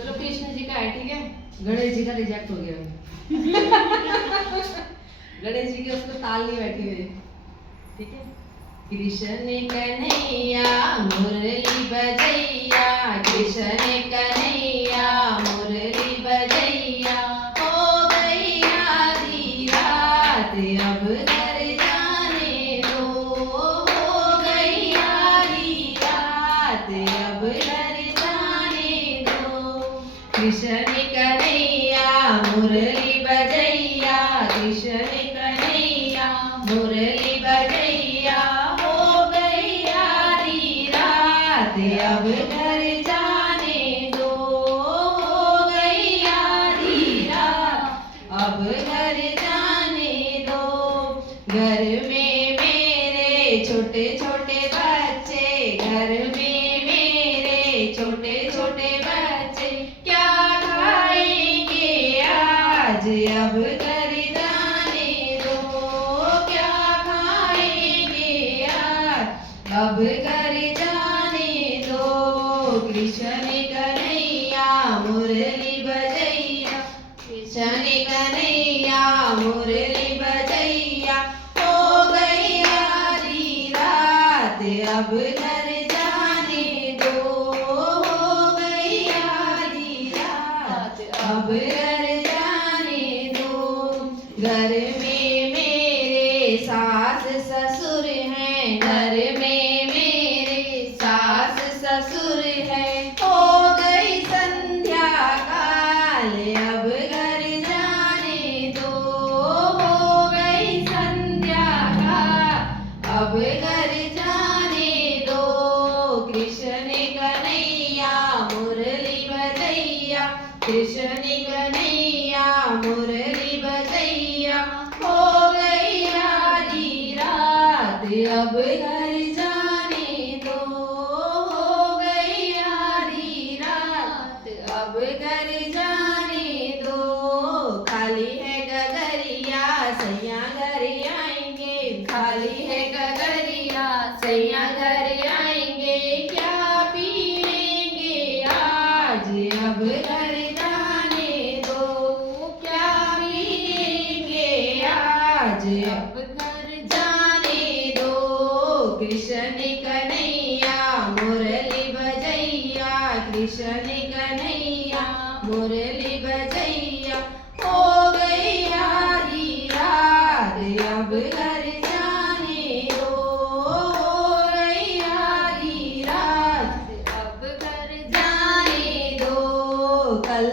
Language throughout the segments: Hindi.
चलो कृष्ण जी का है, ठीक है। गणेश जी का रिजेक्ट हो गया। गणेश जी के उसको ताल नहीं बैठी हुई, ठीक है। कृष्ण कन्हैया मुरली बजैया, कृष्ण कन्हैया मुरली बजैया, हो गई आधी रात अब घर जाने दो, हो गई आधी रात अब घर जाने दो। कृष्ण कन्हैया मुरली बजैया, कृष्ण कन्हैया मुरली बजैया, हो गई आधी रात अब घर जाने दो, हो गई आधी रात अब घर जाने दो। घर में मेरे छोटे छोटे बच्चे, घर में मेरे छोटे छोटे बच्चे, क्या खाएंगे आज अब घर जाने दो, क्या खाएंगे आज अब घर जाने दो। कृष्ण कन्हैया मुरली बजैया, कृष्ण कन्हैया मुरली बजैया, हो गई आधी रात अब घर जाने दो, हो गई आधी रात अब घर जाने दो। घर में मेरे सास ससुर हैं, घर में मेरे सास ससुर हैं, हो गई संध्या काल अब घर जाने दो, हो गई संध्या काल अब घर जाने दो। कृष्ण कन्हैया मुरली बजैया, कृष्ण कन्हैया मुरली बजैया, हो गई आधी रात अब घर जाने दो, हो गई आधी रात अब घर जाने दो। खाली है गगरिया सैया घर आएंगे, खाली है गगरिया सैया घर आएंगे, क्या पीएंगे आज अब घर जाने दो, क्या पीएंगे आज अब घर जाने दो। कृष्ण कन्हैया मुरली बजैया, कृष्ण कन्हैया मुरली बजैया, हो गई आधी रात अब घर जाने दो, हो गई आधी रात अब घर जाने दो। कल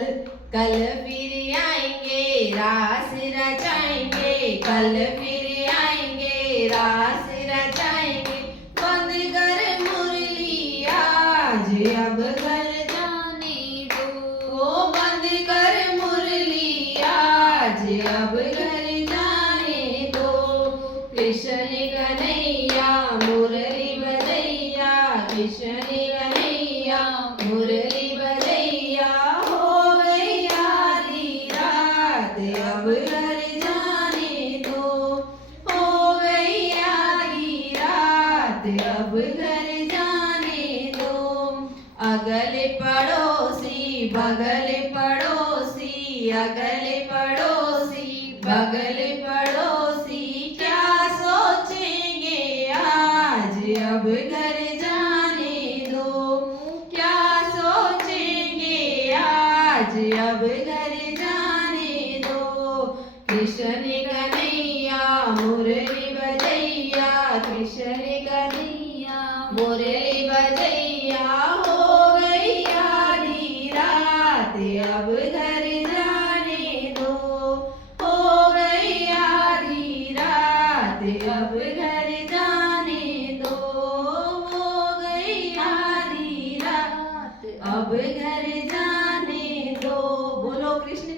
कल फिर आएंगे रास रचाएंगे, कल फिर आएंगे रास रचाएंगे, बंद कर मुरली आज अब घर जाने दो, ओ बंद कर मुरली आज अब घर जाने दो। कृष्ण कन्हैया मुरली बजैया, कृष्ण कन्हैया मुरली बजैया, हो गई आधी रात अब घर जाने दो, हो गई आधी रात अब घर जाने दो। अगले पड़ोसी बगल पड़ोसी, अगले पड़ोसी बगल पड़ोसी, क्या सोचेंगे आज अब घर जाने दो, क्या सोचेंगे आज अब घर जाने दो। कृष्ण कन्हैया मुरली बजैया, कृष्ण कन्हैया मुरली बजैया, हो गई आधी रात अब घर जाने दो, हो गई आधी रात अब घर जाने दो, हो गई आधी रात अब घर जाने दो। बोलो कृष्ण